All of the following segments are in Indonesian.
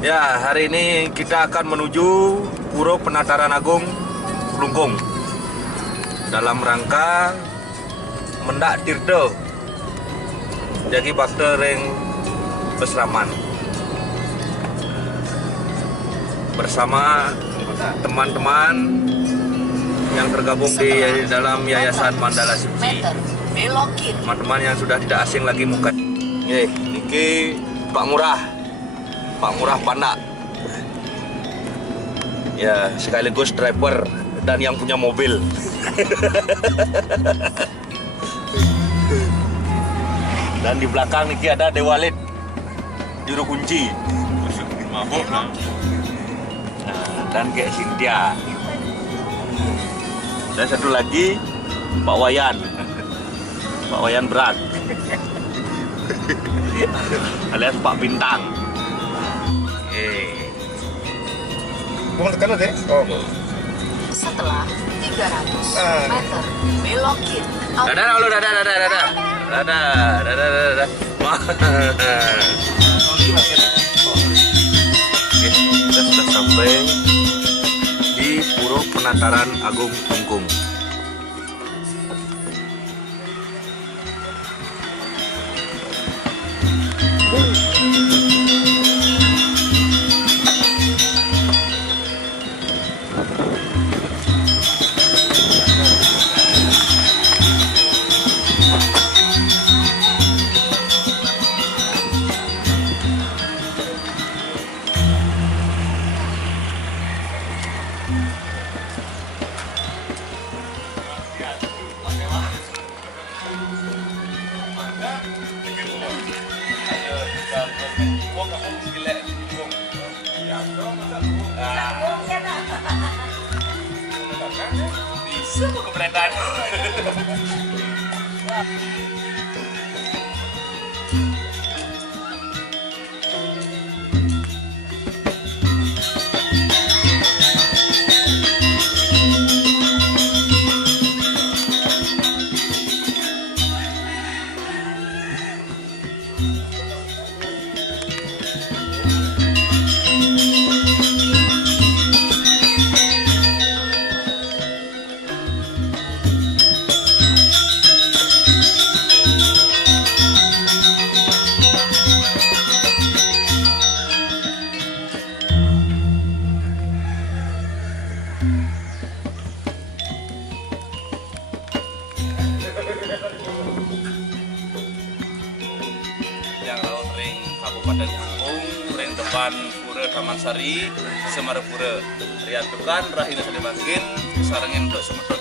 Ya, hari ini kita akan menuju Puro Penataran Agung Klungkung dalam rangka mendak tirta jadi bakter ring Besraman bersama teman-teman yang tergabung di dalam Yayasan Mandala Suci. Teman-teman yang sudah tidak asing lagi muka. Ini Pak Murah Pandak. Ya, sekaligus driver dan yang punya mobil. Dan di belakang ini ada Dewalid, juru kunci. Mabuk. Nah, dan kayak Cynthia. Dan satu lagi Pak Wayan Berat. Alias Pak Bintang. Bukan tekan deh. Oh. Setelah 300 meter belok kiri. Dadah. Kita sudah sampai di Puro Penataran Agung Klungkung. Bisa kok keberadaan. Yang laut ring Kabupaten Klungkung, ring depan Pura Damansari, Semarapura. Riantukan rahina sademakin, sarangin untuk semeton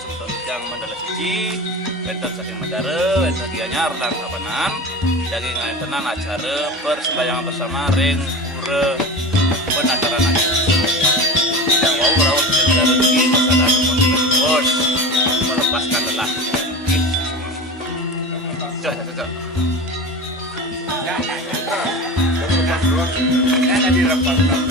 yang Mandala Suci, bentar saking negara, bentar dianyar dan kapanan, jadi ngaitenan acara persembayangan bersama ring Pura Penataran Agung. Yang mau rawat negara lagi, masalah bos melepaskan lelah. Cocok. Di rapatan.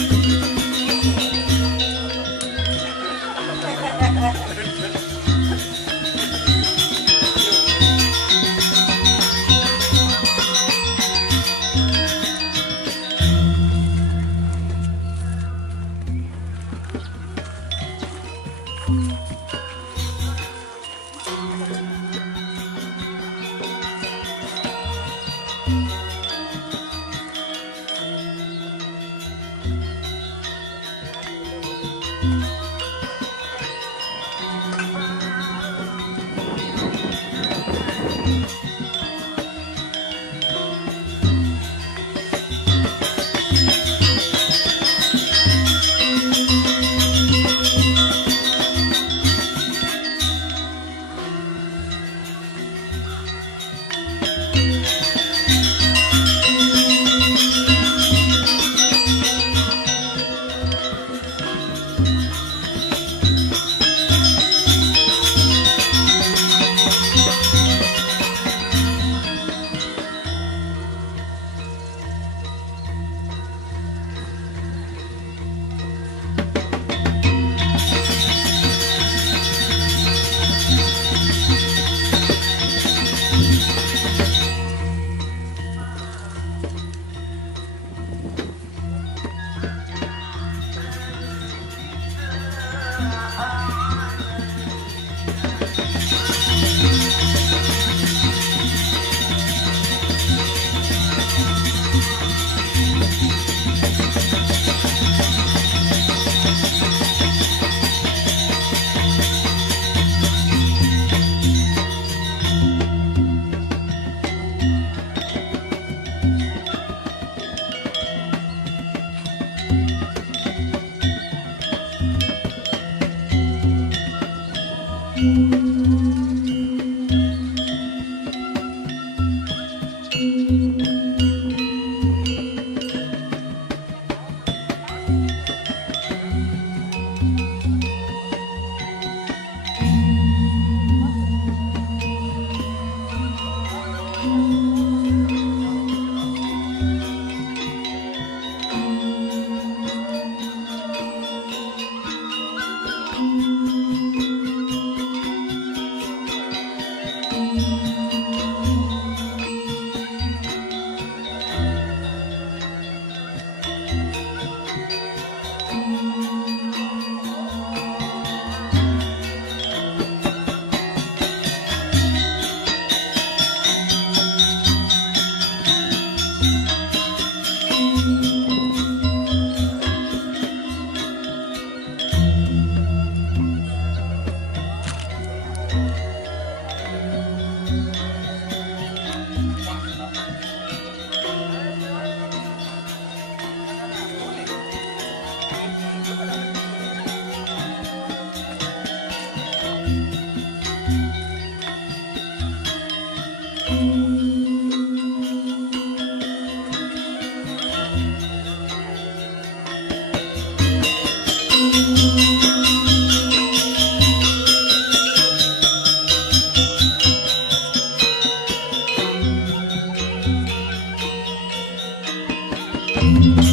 Kan?